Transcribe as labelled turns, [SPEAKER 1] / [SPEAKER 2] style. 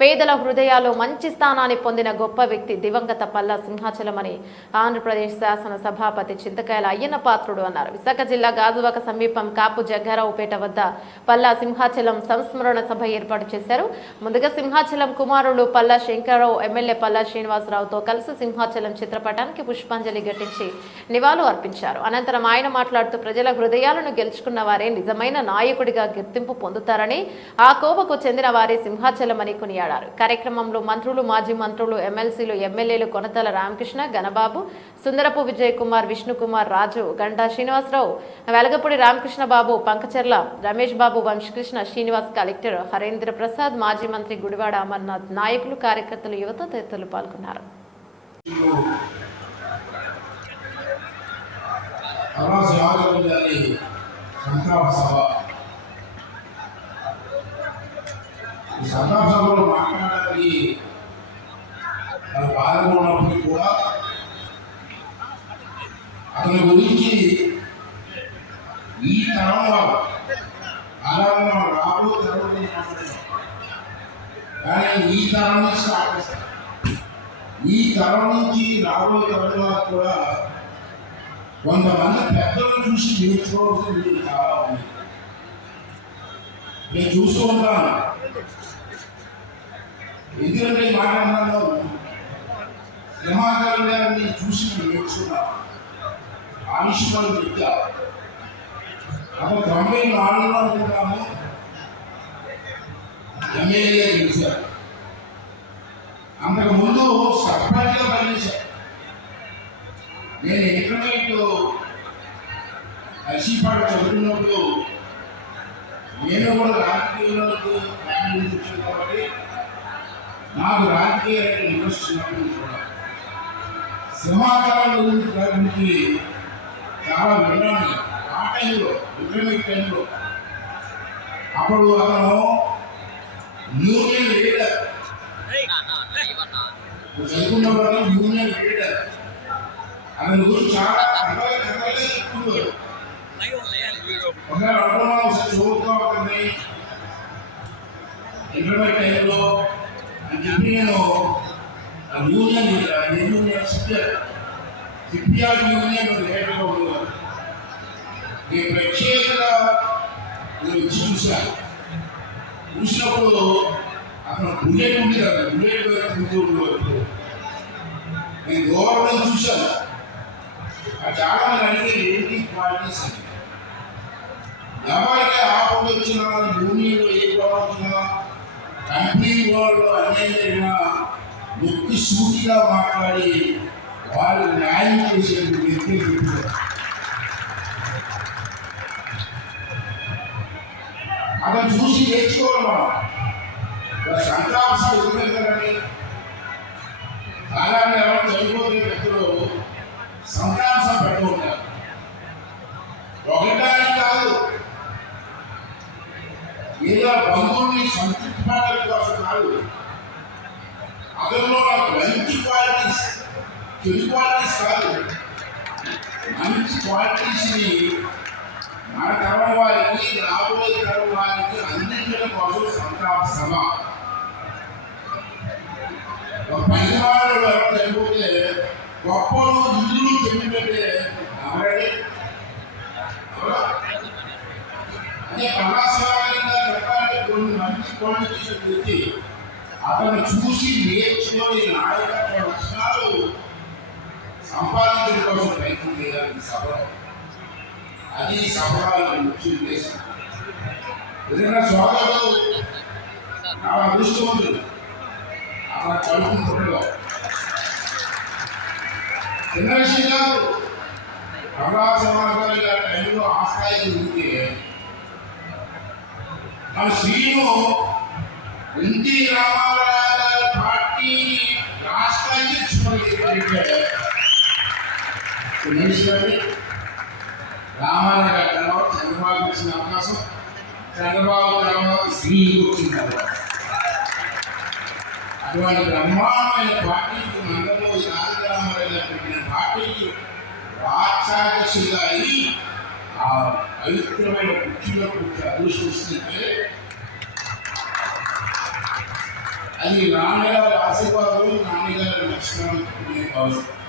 [SPEAKER 1] పేదల హృదయాల్లో మంచి స్థానాన్ని పొందిన గొప్ప వ్యక్తి దివంగత పల్లా సింహాచలమని ఆంధ్రప్రదేశ్ శాసన సభాపతి చింతకాయల అయ్యన్న పాత్రుడు అన్నారు. విశాఖ జిల్లా గాజువాక సమీపం కాపు జగ్గారావుపేట వద్ద పల్లా సింహాచలం సంస్మరణ సభ ఏర్పాటు చేశారు. ముందుగా సింహాచలం కుమారుడు పల్లా శంకరరావు ఎమ్మెల్యే పల్లా శ్రీనివాసరావుతో కలిసి సింహాచలం చిత్రపటానికి పుష్పాంజలి ఘటించి నివాళులు అర్పించారు. అనంతరం ఆయన మాట్లాడుతూ ప్రజల హృదయాలను గెలుచుకున్న వారే నిజమైన నాయకుడిగా గుర్తింపు పొందుతారని ఆ కోవకు చెందిన వారే సింహాచలమని మాట్లాడారు. కార్యక్రమంలో మంత్రులు మాజీ మంత్రులు ఎమ్మెల్సీలు ఎమ్మెల్యేలు కొనతల రామకృష్ణ గణబాబు సుందరపు విజయ్ కుమార్ విష్ణుకుమార్ రాజు గంటా శ్రీనివాసరావు వెలగపూడి రామకృష్ణ బాబు పంకచర్ల రమేష్ బాబు వంశకృష్ణ శ్రీనివాస్ కలెక్టర్ హరేంద్ర ప్రసాద్ మాజీ మంత్రి గుడివాడ అమర్నాథ్ నాయకులు కార్యకర్తలు యువత తదితరులు పాల్గొన్నారు.
[SPEAKER 2] సభ సభలో మాట్లాడడానికి మన ఉన్నప్పటికీ కూడా అతని గురించి ఈ తరం వారు అలాగే మనం రాబో తరం కానీ ఈ తరం నుంచి స్టార్ట్ ఈ తరం నుంచి రాబోయే తరం వారు కూడా కొంతమంది పెద్దలను చూసి నేర్చుకోవాల్సింది చాలా ఉంది. నేను చూస్తూ ఉంటాను. ఎందుకంటే ఈ మాట అన్నాలో సింహాచలం గారిని చూసి నేర్చుకున్నా. నేర్చుకున్నాను ఆవిష్కరణ విద్య. అప్పుడు తొంభై నాలుగులో అనుకున్నాము ఎమ్మెల్యే గెలిచారు. అంతకు ముందు సర్పంచ్గా పనిచేశారు. నేను ఇంటర్నెట్ నర్సీపాడు చదువుకున్నప్పుడు నేను కూడా రాజకీయంలో ఫ్యామిలీ వచ్చాను కాబట్టి నాకు రాజకీయ ఇంట్రెస్ట్ ఉన్నప్పుడు కూడా సింహాచలం గురించి గురించి చాలా విన్నాను. ఆ టైంలో ఇంటర్నెట్ టైంలో అప్పుడు అతను యూనియన్ లీడర్. చదువుకున్నవాడు యూనియన్ లీడర్. అతని గురించి చాలా కథలు కథలే చెప్తున్నారు ఒకసారి అనుకున్నాం ఒకసారి చదువుతాం అతన్ని ఇంటర్మీడియట్ టైంలో అని చెప్పి నేను ఆ union union CPR CPR union లీడర్గా ఉండేవారు నేను ప్రత్యేకంగా నేను వచ్చి చూశాను చూసినప్పుడు అతను బుల్లెట్ ఉంది కదా బుల్లెట్ తింటూ ఉండేవారు నేను దూరం నుంచి చూశాను ఆ చాలా మంది అడిగేది ఏంటి క్వాలిటీస్? అని. ఎవరికి ఆపద వచ్చినా యూనియన్లో ఏ గొడవ వచ్చినా కంపెనీ వాళ్ళు అన్యాయంగా జరిగినా సూటిగా మాట్లాడి వాళ్ళు న్యాయం చేసే వ్యక్తి అతను చూసి నేర్చుకోవాలి మనం. సంతాపం ఎందుకంటే అలాగే ఎవరు చనిపోతే వ్యక్తులు సంతాపం పెట్టు ఉంటారు. ఒకటాని కాదు. ఏదో బంధువుని సంతృప్తిపడడం కాదు అతనిలో నాకు మంచి క్వాలిటీస్ చెడు క్వాలిటీస్ కాదు మంచి క్వాలిటీస్ని మన తరం వారికి రాబోయే తరం వారికి అందించడం కోసం సంతాప సభ ఒక పని చనిపోతే గొప్పలు ఇల్లు చెప్పిందంటే ఎవరండి అదే కళాశాలంగా మంచి క్వాలిటీస్ గురించి అతను చూసి నేర్చుకొని నాయకత్వ లక్షణాలు సంపాదించడం కోసం ప్రయత్నం చేయాలని ఈ సభలో. అది సభలో ముఖ్య ఉద్దేశం. ఏదైనా సోదరులు నా అదృష్టవంతులు అలా కలుపుకుంటుండగా చిన్న విషయం కాదు. కమలా సమాజాలు గారి టైంలో ఆ స్థాయికి ఉంటే మన శ్రీను ఎన్టీ రామారావు గారి పార్టీ రాష్ట్రానికి ఇచ్చిపోయింది నిమిషాన్ని రామారావు గారి తర్వాత చంద్రబాబు ఇచ్చిన అవకాశం చంద్రబాబు తర్వాత శ్రీ వచ్చిన తర్వాత. అటువంటి బ్రహ్మాండమైన పార్టీకి మండలో రాజరామారావు గారు పెట్టిన పార్టీకి రాక్షాధ్యక్షుడిగా అయి ఆ పవిత్రమైన కుర్చీలో కూర్చో అదృష్టం వస్తుందంటే అది నాన్నగారి ఆశీర్వాదం నాన్నగారి లక్షణం నేను భావిస్తాను